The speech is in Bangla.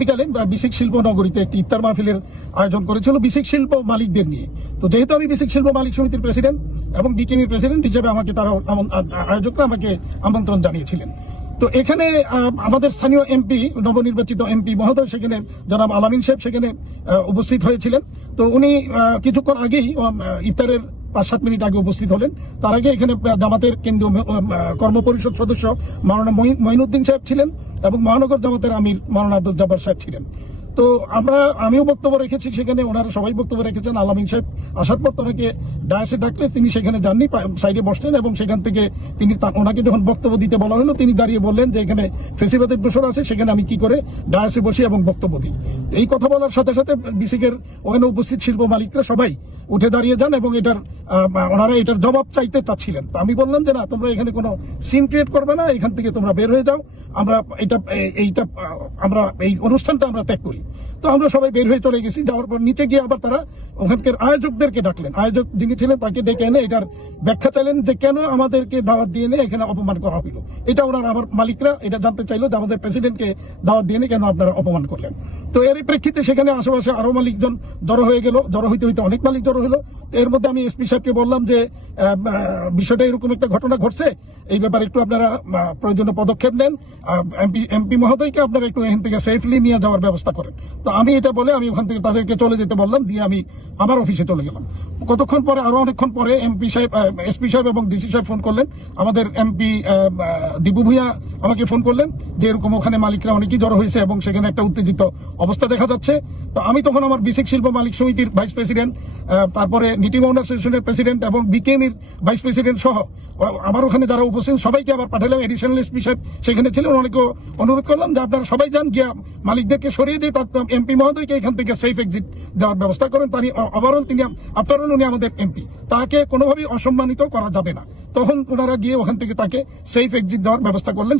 বিকালে বিসিক শিল্প নগরীতে একটি ইফতার মাহফিলের আয়োজন করেছিল বিসিক শিল্প মালিকদের নিয়ে। তো যেহেতু আমি বিসিক শিল্প মালিক সমিতির প্রেসিডেন্ট এবং বিকেএমই প্রেসিডেন্ট হিসেবে আমাকে তারা আয়োজকরা আমাকে আমন্ত্রণ জানিয়েছিলেন। তো এখানে আমাদের স্থানীয় এমপি, নবনির্বাচিত এমপি মহোদয় সেখানে জনাব আলামিন সাহেব সেখানে উপস্থিত হয়েছিলেন। তো উনি কিছুক্ষণ আগেই ইফতারের 5-7 মিনিট আগে উপস্থিত হলেন। তার আগে এখানে জামাতের কেন্দ্রীয় কর্মপরিষদ সদস্য মাওলানা মঈনুদ্দিন সাহেব ছিলেন এবং মহানগর জামাতের আমির মাওলানা আব্দুল জব্বার সাহেব ছিলেন। তো আমিও বক্তব্য রেখেছি সেখানে, ওনারা সবাই বক্তব্য রেখেছেন। আলামিন সাহেব আসার পর তাকে ডায়াসে ডাকলে তিনি সেখানে যাননি, সাইডে বসলেন এবং সেখান থেকে তিনি ওনাকে যখন বক্তব্য দিতে বলা হলো তিনি দাঁড়িয়ে বললেন যে এখানে ফেসিবাদের দোষর আছে, সেখানে আমি কি করে ডায়াসে বসি এবং বক্তব্য দিই। এই কথা বলার সাথে সাথে বিসিকের ওখানে উপস্থিত শিল্প মালিকরা সবাই উঠে দাঁড়িয়ে যান এবং ওনারা এটার জবাব চাইতে চাচ্ছিলেন। তো আমি বললাম যে না, তোমরা এখানে কোনো সিন ক্রিয়েট করবে না, এখান থেকে তোমরা বের হয়ে যাও, আমরা এই অনুষ্ঠানটা আমরা ত্যাগ করি। তো আমরা সবাই বের হয়ে চলে গেছি। যাওয়ার পর নিচে গিয়ে আবার তারা ওখানকার আয়োজকদেরকে ডাকলেন, আয়োজক যিনি ছিলেন তাকে ডেকে এনে এটার ব্যাখ্যা চাইলেন যে কেন আমাদেরকে দাওয়াত দিয়ে এনে এখানে অপমান করা হইল। এটা ওনারা আমার মালিকরা এটা জানতে চাইলো যে আমাদের প্রেসিডেন্টকে দাওয়াত দিয়ে এনে কেন আপনারা অপমান করলেন। তো এর প্রেক্ষিতে সেখানে আশেপাশে আরো মালিকজন জড়ো হয়ে গেল, জড়ো হইতে হইতে অনেক মালিক জড়ো হলো। এর মধ্যে আমি এসপি সাহেবকে বললাম যে বিষয়টা এরকম একটা ঘটনা ঘটছে, এই ব্যাপারে একটু আপনারা প্রয়োজনীয় পদক্ষেপ নেন, এমপি মহোদয়কে আপনারা একটু এখান থেকে সেফলি নিয়ে যাওয়ার ব্যবস্থা করেন। তো আমি এটা বলে আমি ওখান থেকে তাদেরকে চলে যেতে বললাম, দিয়ে আমি আমার অফিসে চলে গেলাম। কতক্ষণ পরে, আরো অনেকক্ষণ পরে এসপি সাহেব এবং ডিসি সাহেব ফোন করলেন। আমাদের এমপি দীপু ভূঁইয়া আমাকে ফোন করলেন যে এরকম ওখানে মালিকরা অনেকেই জড়ো হয়েছে এবং সেখানে একটা উত্তেজিত অবস্থা দেখা যাচ্ছে। তো আমি তখন আমার বিসিক শিল্প মালিক সমিতির ভাইস প্রেসিডেন্ট, তারপরে নিটিং ওনার অ্যাসোসিয়েশনের প্রেসিডেন্ট এবং বিকেএমইর ভাইস প্রেসিডেন্ট সহ আমার ওখানে যারা উপস্থিত সবাইকে আবার পাঠালাম। এডিশনাল এসপি সাহেব সেখানে ছিলেন, অনেকে অনুরোধ করলাম যে আপনারা সবাই যান, গিয়ে মালিকদেরকে সরিয়ে দিয়ে তার এমপি মহোদয়কে এখান থেকে সেফ এক্সিট দেওয়ার ব্যবস্থা করেন। ওভারঅল উনি আমাদের এমপি, তাকে কোনোভাবেই অসম্মানিত করা যাবে না। তখন ওনারা গিয়ে ওখান থেকে তাকে সেফ এক্সিট দেওয়ার ব্যবস্থা করলেন।